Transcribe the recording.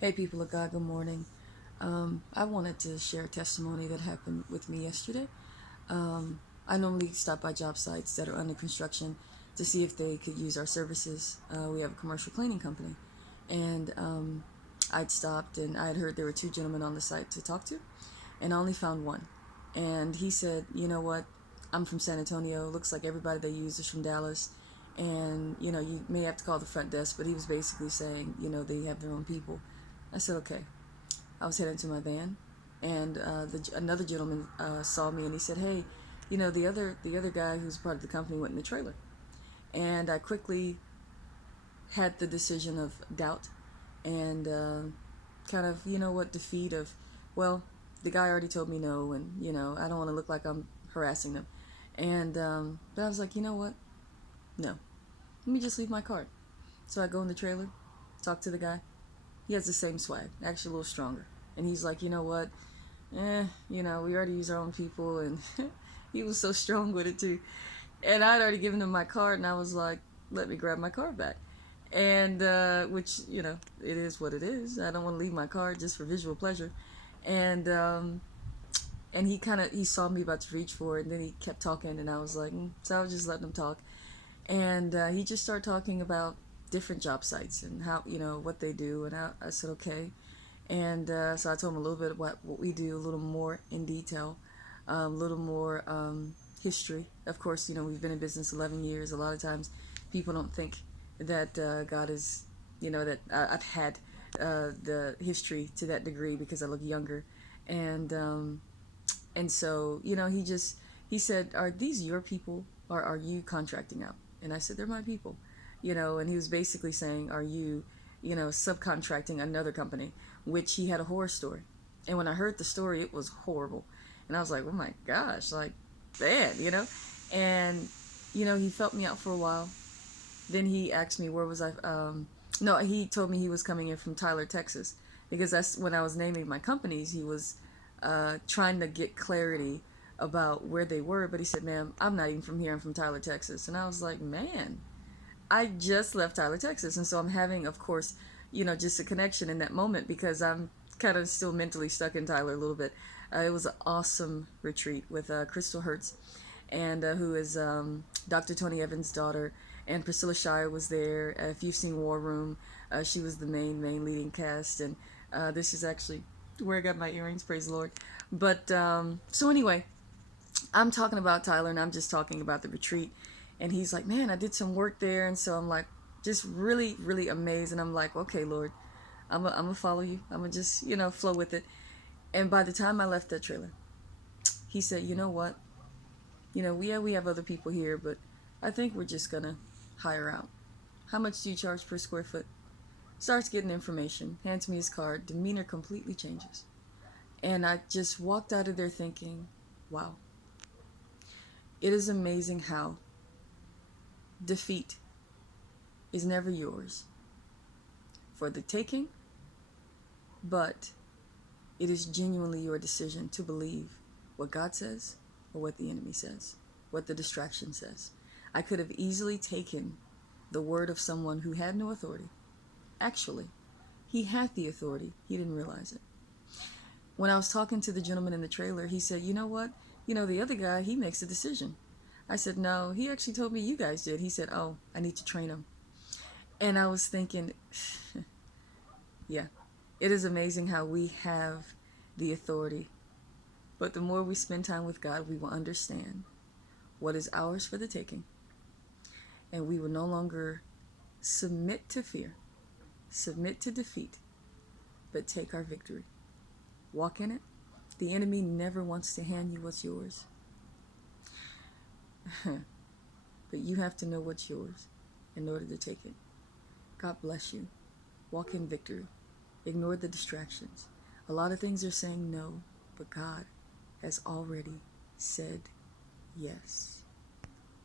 Hey, people of God, good morning. I wanted to share a testimony that happened with me yesterday. I normally stop by job sites that are under construction to see if they could use our services. We have a commercial cleaning company, and I'd stopped and I had heard there were two gentlemen on the site to talk to, and I only found one. And he said, "You know what? I'm from San Antonio. Looks like everybody they use is from Dallas. And, you may have to call the front desk," but he was basically saying, they have their own people. I said, okay. I was heading to my van, and another gentleman saw me, and he said, "Hey, the other guy who's part of the company went in the trailer." And I quickly had the decision of doubt and kind of, defeat of, well, the guy already told me no, and I don't want to look like I'm harassing them. And but I was like, you know what? No, let me just leave my card. So I go in the trailer, talk to the guy. He has the same swag, actually a little stronger. And he's like, you know what? We already use our own people. And he was so strong with it too. And I'd already given him my card, and I was like, let me grab my card back. And, which, it is what it is. I don't want to leave my card just for visual pleasure. And, and he saw me about to reach for it, and then he kept talking, and I was like, so I was just letting him talk. And he just started talking about different job sites and how, what they do. And I said, okay. And so I told him a little bit about what we do, a little more in detail, a little more history. Of course, we've been in business 11 years. A lot of times people don't think that God is, that I've had the history to that degree because I look younger. And so, he said, "Are these your people, or are you contracting out?" And I said, "They're my people." And he was basically saying, "Are you, subcontracting another company?" Which he had a horror story. And when I heard the story, it was horrible. And I was like, oh my gosh, like, man. And, he felt me out for a while. Then he asked me where was I. No, he told me he was coming in from Tyler, Texas, because that's when I was naming my companies. He was trying to get clarity about where they were, but he said, "Ma'am, I'm not even from here. I'm from Tyler, Texas." And I was like, "Man, I just left Tyler, Texas," and so I'm having, of course, just a connection in that moment because I'm kind of still mentally stuck in Tyler a little bit. It was an awesome retreat with Crystal Hertz, and who is Dr. Tony Evans' daughter, and Priscilla Shire was there. If you've seen War Room, she was the main leading cast, and this is actually where I got my earrings. Praise the Lord. But so anyway, I'm talking about Tyler, and I'm just talking about the retreat. And he's like, "Man, I did some work there." And so I'm like, just really, really amazed. And I'm like, "Okay, Lord, I'm gonna follow you. I'm gonna just, flow with it." And by the time I left that trailer, he said, "You know what? We have other people here, but I think we're just gonna hire out. How much do you charge per square foot?" Starts getting information, hands me his card, demeanor completely changes. And I just walked out of there thinking, wow, it is amazing how defeat is never yours for the taking, but it is genuinely your decision to believe what God says or what the enemy says, what the distraction says. I could have easily taken the word of someone who had no authority. Actually, he had the authority, he didn't realize it. When I was talking to the gentleman in the trailer, he said, "You know what? The other guy, he makes a decision." I said, "No, he actually told me you guys did." He said, "Oh, I need to train him." And I was thinking, yeah, it is amazing how we have the authority. But the more we spend time with God, we will understand what is ours for the taking. And we will no longer submit to fear, submit to defeat, but take our victory. Walk in it. The enemy never wants to hand you what's yours. But you have to know what's yours in order to take it. God bless you. Walk in victory. Ignore the distractions. A lot of things are saying no, but God has already said yes.